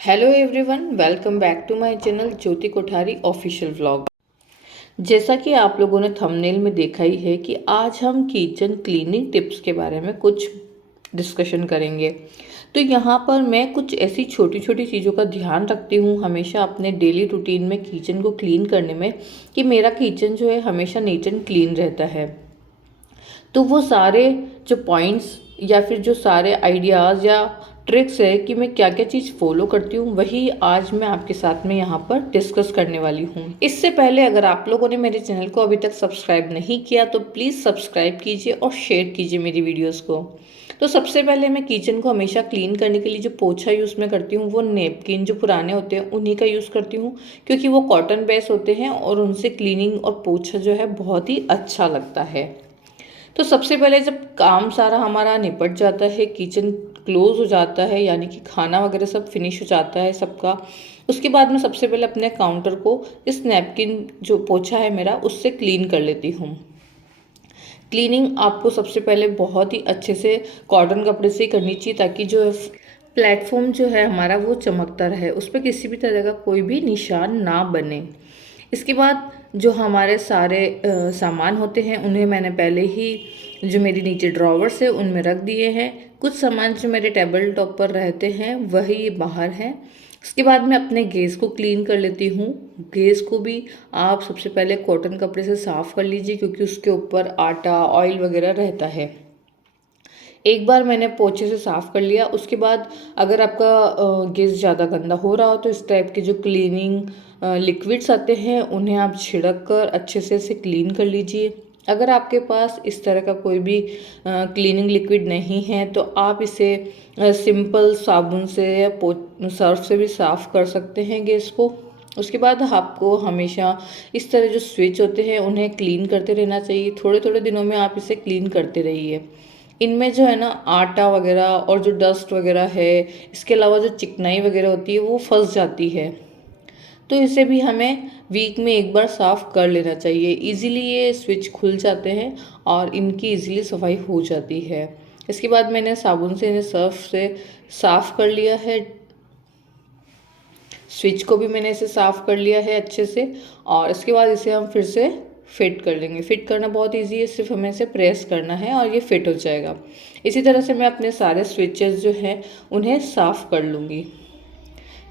Hello everyone, welcome back to my channel Jyoti Kothari official vlog. जैसा कि आप लोगों ने थंबनेल में देखा ही है कि आज हम किचन क्लीनिंग टिप्स के बारे में कुछ डिस्कशन करेंगे। तो यहाँ पर मैं कुछ ऐसी छोटी छोटी चीज़ों का ध्यान रखती हूँ हमेशा अपने डेली रूटीन में किचन को क्लीन करने में, कि मेरा किचन जो है हमेशा नीट एंड क्लीन रहता है। तो वो सारे जो पॉइंट्स या फिर जो सारे आइडियाज़ या ट्रिक्स है कि मैं क्या क्या चीज़ फॉलो करती हूँ, वही आज मैं आपके साथ में यहाँ पर डिस्कस करने वाली हूँ। इससे पहले अगर आप लोगों ने मेरे चैनल को अभी तक सब्सक्राइब नहीं किया तो प्लीज़ सब्सक्राइब कीजिए और शेयर कीजिए मेरी वीडियोज़ को। तो सबसे पहले मैं किचन को हमेशा क्लीन करने के लिए जो पोछा यूज़ मैं करती हूँ वो नेपकिन जो पुराने होते हैं उन्हीं का यूज़ करती हूँ, क्योंकि वो कॉटन बेस होते हैं और उनसे क्लीनिंग और पोछा जो है बहुत ही अच्छा लगता है। तो सबसे पहले जब काम सारा हमारा निपट जाता है, किचन क्लोज हो जाता है, यानी कि खाना वगैरह सब फिनिश हो जाता है सबका, उसके बाद मैं सबसे पहले अपने काउंटर को इस नैपकिन जो पोछा है मेरा उससे क्लीन कर लेती हूँ। क्लीनिंग आपको सबसे पहले बहुत ही अच्छे से कॉटन कपड़े से ही करनी चाहिए, ताकि जो प्लेटफॉर्म जो है हमारा वो चमकता रहे, उस पर किसी भी तरह का कोई भी निशान ना बने। इसके बाद जो हमारे सारे सामान होते हैं उन्हें मैंने पहले ही जो मेरी नीचे ड्रॉवर्स है उनमें रख दिए हैं। कुछ सामान जो मेरे टेबल टॉप पर रहते हैं वही बाहर हैं। उसके बाद मैं अपने गैस को क्लीन कर लेती हूँ। गैस को भी आप सबसे पहले कॉटन कपड़े से साफ़ कर लीजिए, क्योंकि उसके ऊपर आटा ऑयल वगैरह रहता है। एक बार मैंने पोछे से साफ़ कर लिया। उसके बाद अगर आपका गैस ज़्यादा गंदा हो रहा हो तो इस टाइप के जो क्लीनिंग लिक्विड्स आते हैं उन्हें आप छिड़क कर अच्छे से इसे क्लीन कर लीजिए। अगर आपके पास इस तरह का कोई भी क्लीनिंग लिक्विड नहीं है तो आप इसे सिंपल साबुन से या सर्फ से भी साफ़ कर सकते हैं गैस को। उसके बाद आपको हमेशा इस तरह जो स्विच होते हैं उन्हें क्लीन करते रहना चाहिए। थोड़े थोड़े दिनों में आप इसे क्लीन करते रहिए। इनमें जो है ना आटा वगैरह और जो डस्ट वगैरह है, इसके अलावा जो चिकनाई वगैरह होती है वो फंस जाती है। तो इसे भी हमें वीक में एक बार साफ़ कर लेना चाहिए। इजीली ये स्विच खुल जाते हैं और इनकी इजीली सफाई हो जाती है। इसके बाद मैंने साबुन से इन्हें सर्फ से साफ़ कर लिया है। स्विच को भी मैंने इसे साफ़ कर लिया है अच्छे से, और इसके बाद इसे हम फिर से फिट कर लेंगे। फिट करना बहुत इजी है, सिर्फ हमें इसे प्रेस करना है और ये फिट हो जाएगा। इसी तरह से मैं अपने सारे स्विचेस जो हैं उन्हें साफ़ कर लूँगी।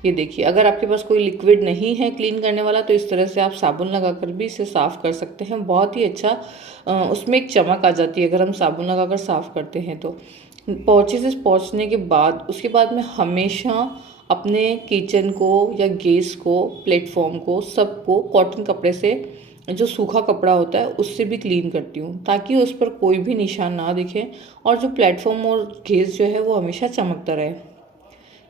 ये देखिए, अगर आपके पास कोई लिक्विड नहीं है क्लीन करने वाला तो इस तरह से आप साबुन लगाकर भी इसे साफ़ कर सकते हैं। बहुत ही अच्छा उसमें एक चमक आ जाती है अगर हम साबुन लगाकर साफ़ करते हैं तो। पोंछे से पोंछने के बाद उसके बाद मैं हमेशा अपने किचन को या गैस को, प्लेटफॉर्म को, सबको कॉटन कपड़े से, जो सूखा कपड़ा होता है उससे भी क्लीन करती हूँ, ताकि उस पर कोई भी निशान ना दिखे और जो प्लेटफॉर्म और गैस जो है वो हमेशा चमकता रहे।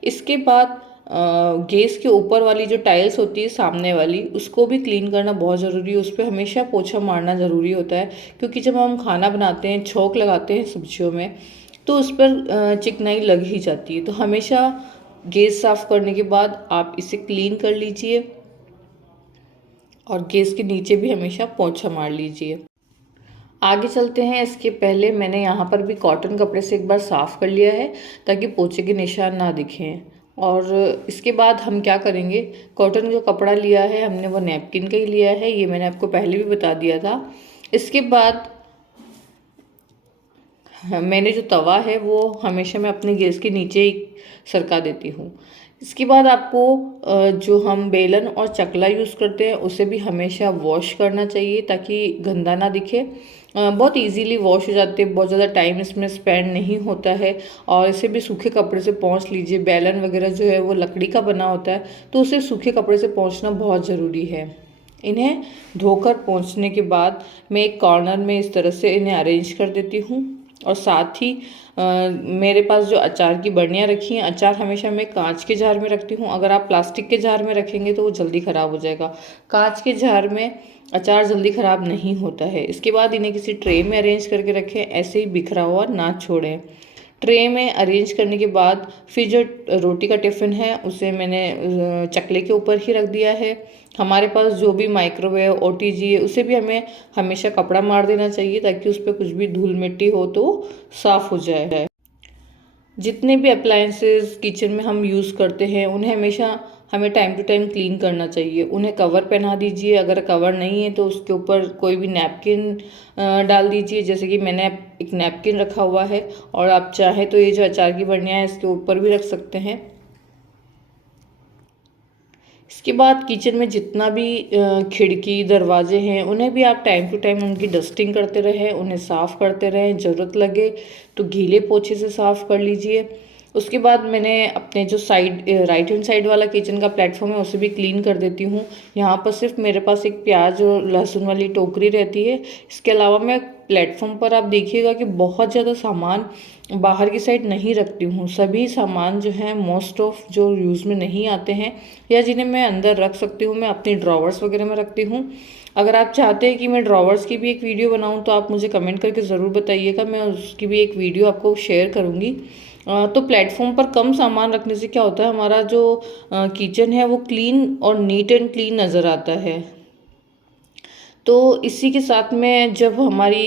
इसके बाद गैस के ऊपर वाली जो टाइल्स होती है सामने वाली, उसको भी क्लीन करना बहुत ज़रूरी है। उस पर हमेशा पोछा मारना ज़रूरी होता है, क्योंकि जब हम खाना बनाते हैं, छोंक लगाते हैं सब्जियों में, तो उस पर चिकनाई लग ही जाती है। तो हमेशा गैस साफ़ करने के बाद आप इसे क्लीन कर लीजिए और गैस के नीचे भी हमेशा पोछा मार लीजिए। आगे चलते हैं। इसके पहले मैंने यहाँ पर भी कॉटन कपड़े से एक बार साफ़ कर लिया है, ताकि पोछे के निशान ना दिखें। और इसके बाद हम क्या करेंगे, कॉटन जो कपड़ा लिया है हमने वो नैपकिन का ही लिया है, ये मैंने आपको पहले भी बता दिया था। इसके बाद मैंने जो तवा है वो हमेशा मैं अपने गैस के नीचे ही सरका देती हूँ। इसके बाद आपको जो हम बेलन और चकला यूज़ करते हैं उसे भी हमेशा वॉश करना चाहिए, ताकि गंदा ना दिखे। बहुत इजीली वॉश हो जाते हैं, बहुत ज़्यादा टाइम इसमें स्पेंड नहीं होता है। और इसे भी सूखे कपड़े से पोंछ लीजिए। बेलन वगैरह जो है वो लकड़ी का बना होता है, तो उसे सूखे कपड़े से पोंछना बहुत ज़रूरी है। इन्हें धोकर पोंछने के बाद मैं एक कॉर्नर में इस तरह से इन्हें अरेंज कर देती हूँ। और साथ ही मेरे पास जो अचार की बर्नियाँ रखी हैं, अचार हमेशा मैं कांच के जार में रखती हूँ। अगर आप प्लास्टिक के जार में रखेंगे तो वो जल्दी ख़राब हो जाएगा। कांच के जार में अचार जल्दी ख़राब नहीं होता है। इसके बाद इन्हें किसी ट्रे में अरेंज करके रखें, ऐसे ही बिखरा हुआ ना छोड़ें। ट्रे में अरेंज करने के बाद फिर जो रोटी का टिफ़िन है उसे मैंने चकले के ऊपर ही रख दिया है। हमारे पास जो भी माइक्रोवेव ओटीजी है उसे भी हमें हमेशा कपड़ा मार देना चाहिए, ताकि उस पर कुछ भी धूल मिट्टी हो तो साफ़ हो जाए। जितने भी अप्लायंसेस किचन में हम यूज़ करते हैं उन्हें हमेशा हमें टाइम टू टाइम क्लीन करना चाहिए। उन्हें कवर पहना दीजिए, अगर कवर नहीं है तो उसके ऊपर कोई भी नैपकिन डाल दीजिए। जैसे कि मैंने एक नैपकिन रखा हुआ है, और आप चाहें तो ये जो अचार की बर्नियाँ हैं इसके ऊपर भी रख सकते हैं। इसके बाद किचन में जितना भी खिड़की दरवाजे हैं उन्हें भी आप टाइम टू टाइम उनकी डस्टिंग करते रहें, उन्हें साफ़ करते रहें। ज़रूरत लगे तो गीले पोछे से साफ़ कर लीजिए। उसके बाद मैंने अपने जो साइड राइट हैंड साइड वाला किचन का प्लेटफॉर्म है उसे भी क्लीन कर देती हूँ। यहाँ पर सिर्फ मेरे पास एक प्याज और लहसुन वाली टोकरी रहती है। इसके अलावा मैं प्लेटफॉर्म पर आप देखिएगा कि बहुत ज़्यादा सामान बाहर की साइड नहीं रखती हूँ। सभी सामान जो हैं मोस्ट ऑफ जो यूज़ में नहीं आते हैं या जिन्हें मैं अंदर रख सकती हूँ, मैं अपनी ड्रॉवर्स वगैरह में रखती हूँ। अगर आप चाहते हैं कि मैं ड्रॉवर्स की भी एक वीडियो बनाऊँ तो आप मुझे कमेंट करके ज़रूर बताइएगा, मैं उसकी भी एक वीडियो आपको शेयर करूँगी। तो प्लेटफॉर्म पर कम सामान रखने से क्या होता है, हमारा जो किचन है वो क्लीन और नीट एंड क्लीन नज़र आता है। तो इसी के साथ में जब हमारी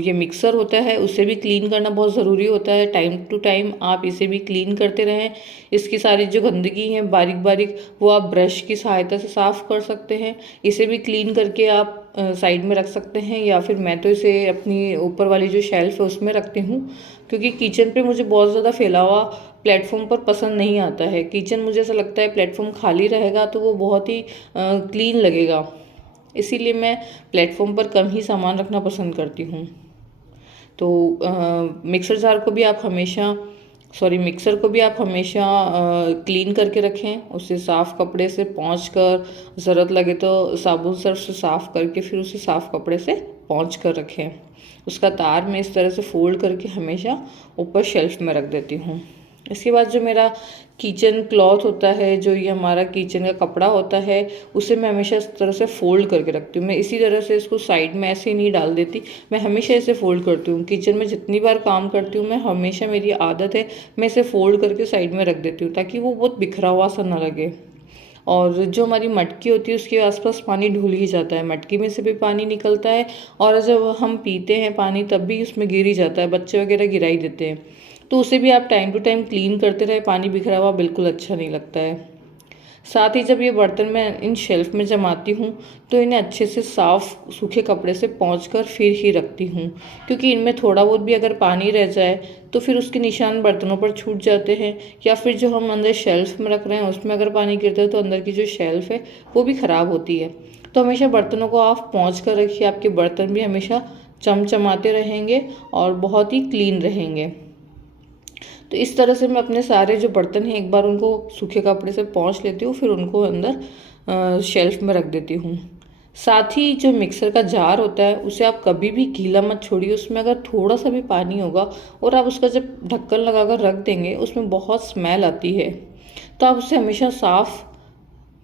ये मिक्सर होता है उसे भी क्लीन करना बहुत ज़रूरी होता है। टाइम टू टाइम आप इसे भी क्लीन करते रहें। इसकी सारी जो गंदगी है बारीक बारीक वो आप ब्रश की सहायता से साफ़ कर सकते हैं। इसे भी क्लीन करके आप साइड में रख सकते हैं, या फिर मैं तो इसे अपनी ऊपर वाली जो शेल्फ है उसमें रखती हूँ, क्योंकि किचन पे मुझे बहुत ज़्यादा फैला हुआ प्लेटफॉर्म पर पसंद नहीं आता है। किचन मुझे ऐसा लगता है प्लेटफॉर्म खाली रहेगा तो वो बहुत ही क्लीन लगेगा, इसीलिए मैं प्लेटफॉर्म पर कम ही सामान रखना पसंद करती हूँ। तो मिक्सर जार को भी आप हमेशा मिक्सर को भी आप हमेशा क्लीन करके रखें। उसे साफ़ कपड़े से पोंछ कर, ज़रूरत लगे तो साबुन सर्फ से साफ़ करके फिर उसे साफ़ कपड़े से पोंछ कर रखें। उसका तार मैं इस तरह से फोल्ड करके हमेशा ऊपर शेल्फ में रख देती हूँ। इसके बाद जो मेरा किचन क्लॉथ होता है, जो ये हमारा किचन का कपड़ा होता है, उसे मैं हमेशा इस तरह से फ़ोल्ड करके रखती हूँ। मैं इसी तरह से इसको साइड में ऐसे ही नहीं डाल देती, मैं हमेशा इसे फ़ोल्ड करती हूँ। किचन में जितनी बार काम करती हूँ मैं हमेशा, मेरी आदत है, मैं इसे फ़ोल्ड करके साइड में रख देती हूँ ताकि वो बहुत बिखरा हुआ सा ना लगे। और जो हमारी मटकी होती है उसके आसपास पानी ढुल ही जाता है, मटकी में से भी पानी निकलता है, और जब हम पीते हैं पानी तब भी उसमें गिर ही जाता है, बच्चे वगैरह गिरा ही देते हैं। तो उसे भी आप टाइम टू टाइम क्लीन करते रहे, पानी बिखरा हुआ बिल्कुल अच्छा नहीं लगता है। साथ ही जब ये बर्तन मैं इन शेल्फ में जमाती हूँ तो इन्हें अच्छे से साफ़ सूखे कपड़े से पोंछ कर फिर ही रखती हूँ, क्योंकि इनमें थोड़ा बहुत भी अगर पानी रह जाए तो फिर उसके निशान बर्तनों पर छूट जाते हैं, या फिर जो हम अंदर शेल्फ में रख रहे हैं उसमें अगर पानी गिरता है तो अंदर की जो शेल्फ है वो भी ख़राब होती है। तो हमेशा बर्तनों को आप पोंछ कर रखिए, आपके बर्तन भी हमेशा चमचमाते रहेंगे और बहुत ही क्लीन रहेंगे। तो इस तरह से मैं अपने सारे जो बर्तन हैं एक बार उनको सूखे कपड़े से पोंछ लेती हूँ, फिर उनको अंदर शेल्फ में रख देती हूँ। साथ ही जो मिक्सर का जार होता है उसे आप कभी भी गीला मत छोड़िए। उसमें अगर थोड़ा सा भी पानी होगा और आप उसका जब ढक्कन लगाकर रख देंगे उसमें बहुत स्मेल आती है, तो आप उसे हमेशा साफ़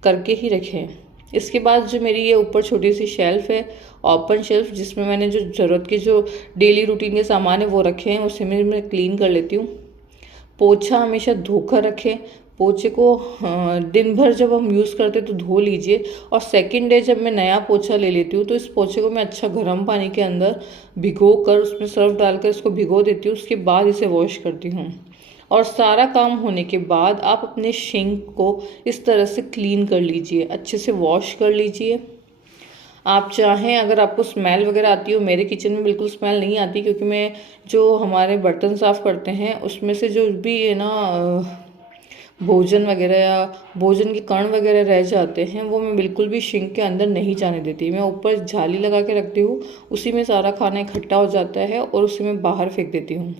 करके ही रखें। इसके बाद जो मेरी ये ऊपर छोटी सी शेल्फ है, ओपन शेल्फ, जिसमें मैंने जो ज़रूरत के जो डेली रूटीन के सामान है वो रखे हैं, उसे मैं क्लीन कर लेती हूँ। पोछा हमेशा धोकर रखें। पोछे को दिन भर जब हम यूज़ करते हैं तो धो लीजिए, और सेकंड डे जब मैं नया पोछा ले लेती हूँ तो इस पोछे को मैं अच्छा गर्म पानी के अंदर भिगो कर उसमें सर्फ डालकर इसको भिगो देती हूँ। उसके बाद इसे वॉश करती हूँ, और सारा काम होने के बाद आप अपने सिंक को इस तरह से क्लीन कर लीजिए, अच्छे से वॉश कर लीजिए। आप चाहें, अगर आपको स्मेल वगैरह आती हो, मेरे किचन में बिल्कुल स्मेल नहीं आती, क्योंकि मैं जो हमारे बर्तन साफ़ करते हैं उसमें से जो भी है ना भोजन वगैरह या भोजन के कण वगैरह रह जाते हैं वो मैं बिल्कुल भी सिंक के अंदर नहीं जाने देती। मैं ऊपर जाली लगा के रखती हूँ, उसी में सारा खाना इकट्ठा हो जाता है और उसे मैं बाहर फेंक देती हूँ,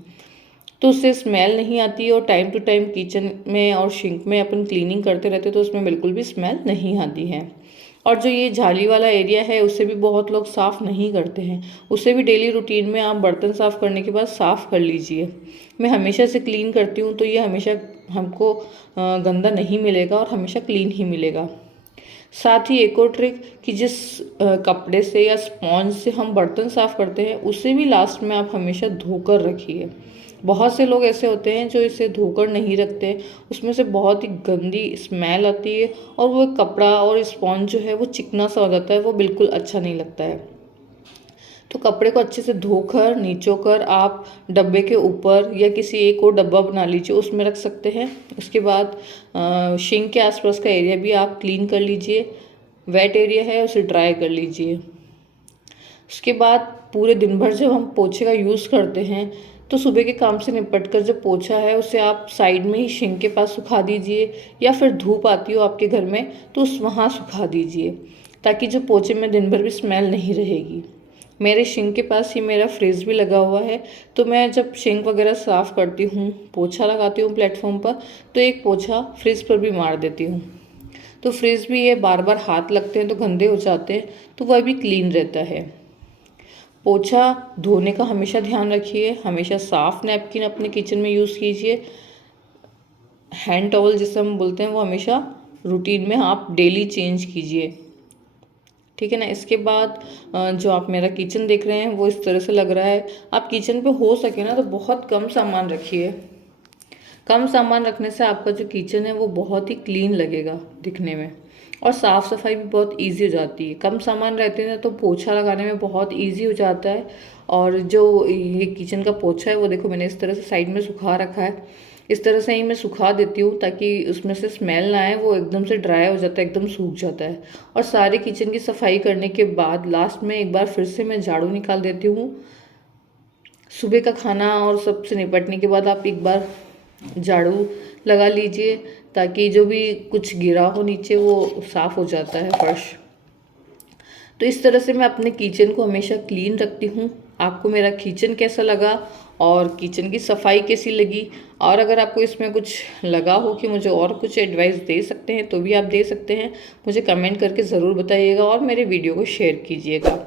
तो उससे स्मेल नहीं आती। और टाइम टू टाइम किचन में और सिंक में अपन क्लीनिंग करते रहते तो उसमें बिल्कुल भी स्मेल नहीं आती है। और जो ये जाली वाला एरिया है उसे भी बहुत लोग साफ़ नहीं करते हैं, उसे भी डेली रूटीन में आप बर्तन साफ़ करने के बाद साफ़ कर लीजिए। मैं हमेशा से क्लीन करती हूँ तो ये हमेशा हमको गंदा नहीं मिलेगा और हमेशा क्लीन ही मिलेगा। साथ ही एक और ट्रिक कि जिस कपड़े से या स्पॉन्ज से हम बर्तन साफ़ करते हैं उसे भी लास्ट में आप हमेशा धोकर रखिए। बहुत से लोग ऐसे होते हैं जो इसे धोकर नहीं रखते, उसमें से बहुत ही गंदी स्मेल आती है और वो कपड़ा और स्पॉन्ज जो है वो चिकना सा हो जाता है, वो बिल्कुल अच्छा नहीं लगता है। तो कपड़े को अच्छे से धोकर निचोकर आप डब्बे के ऊपर या किसी एक और डब्बा बना लीजिए, उसमें रख सकते हैं। उसके बाद सिंक के आसपास का एरिया भी आप क्लीन कर लीजिए, वेट एरिया है उसे ड्राई कर लीजिए। उसके बाद पूरे दिन भर जब हम पोछे का यूज़ करते हैं तो सुबह के काम से निपट कर जो पोछा है उसे आप साइड में ही सिंक के पास सुखा दीजिए, या फिर धूप आती हो आपके घर में तो उस वहाँ सुखा दीजिए, ताकि जो पोछे में दिन भर भी स्मेल नहीं रहेगी। मेरे सिंक के पास ही मेरा फ्रिज भी लगा हुआ है, तो मैं जब सिंक वगैरह साफ़ करती हूँ, पोछा लगाती हूँ प्लेटफॉर्म पर, तो एक पोछा फ्रिज पर भी मार देती हूँ। तो फ्रिज भी ये बार बार हाथ लगते हैं तो गंदे हो जाते हैं, तो वह भी क्लीन रहता है। पोछा धोने का हमेशा ध्यान रखिए, हमेशा साफ़ नैपकिन अपने किचन में यूज़ कीजिए। हैंड टॉवल जिसे हम बोलते हैं वो हमेशा रूटीन में आप डेली चेंज कीजिए, ठीक है ना। इसके बाद जो आप मेरा किचन देख रहे हैं वो इस तरह से लग रहा है। आप किचन पे हो सके ना तो बहुत कम सामान रखिए। कम सामान रखने से आपका जो किचन है वो बहुत ही क्लीन लगेगा दिखने में, और साफ़ सफाई भी बहुत इजी हो जाती है। कम सामान रहते हैं तो पोछा लगाने में बहुत इजी हो जाता है। और जो ये किचन का पोछा है वो देखो मैंने इस तरह से साइड में सुखा रखा है। इस तरह से ही मैं सुखा देती हूँ ताकि उसमें से स्मेल ना आए, वो एकदम से ड्राई हो जाता है, एकदम सूख जाता है। और सारे किचन की सफाई करने के बाद लास्ट में एक बार फिर से मैं झाड़ू निकाल देती हूँ। सुबह का खाना और सबसे निपटने के बाद आप एक बार झाड़ू लगा लीजिए, ताकि जो भी कुछ गिरा हो नीचे वो साफ़ हो जाता है फर्श। तो इस तरह से मैं अपने किचन को हमेशा क्लीन रखती हूँ। आपको मेरा किचन कैसा लगा और किचन की सफाई कैसी लगी, और अगर आपको इसमें कुछ लगा हो कि मुझे और कुछ एडवाइस दे सकते हैं तो भी आप दे सकते हैं, मुझे कमेंट करके ज़रूर बताइएगा और मेरे वीडियो को शेयर कीजिएगा।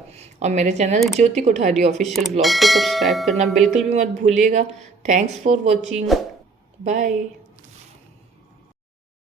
और मेरे channel Jyoti Kothari official blog को सब्सक्राइब करना बिल्कुल भी मत भूलिएगा। Thanks for watching, bye.